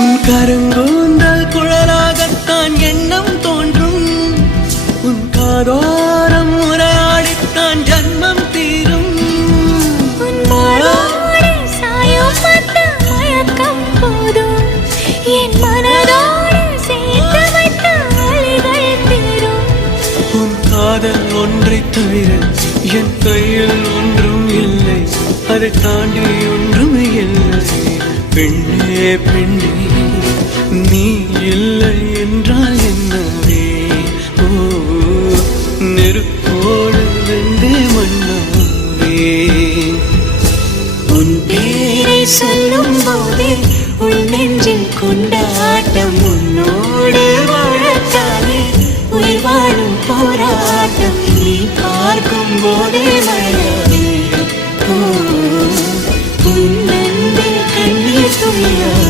உன் கருங்கூந்தல் குழலாகத்தான் எண்ணம் தோன்றும். உன் காதோரம் உரையாடித்தான் ஜன்மம் தீரும். உன் மாறோடு சாயம் பார்த்த மயக்கம் போதும். என் மனதோடு சேர்த்து வைத்த வழிகள் தீரும். உன் காதல் ஒன்றை தவிர என் கையில் ஒன்றும் இல்லை. அதை தாண்டி ஒன்றும் இல்லை. பெண்ணே பெண்ணே நீ இல்லை என்றால் என்னவே? ஓ நெருப்போடு வெந்தே மண்ணாவே. உன் பேரை சொல்லும் போதே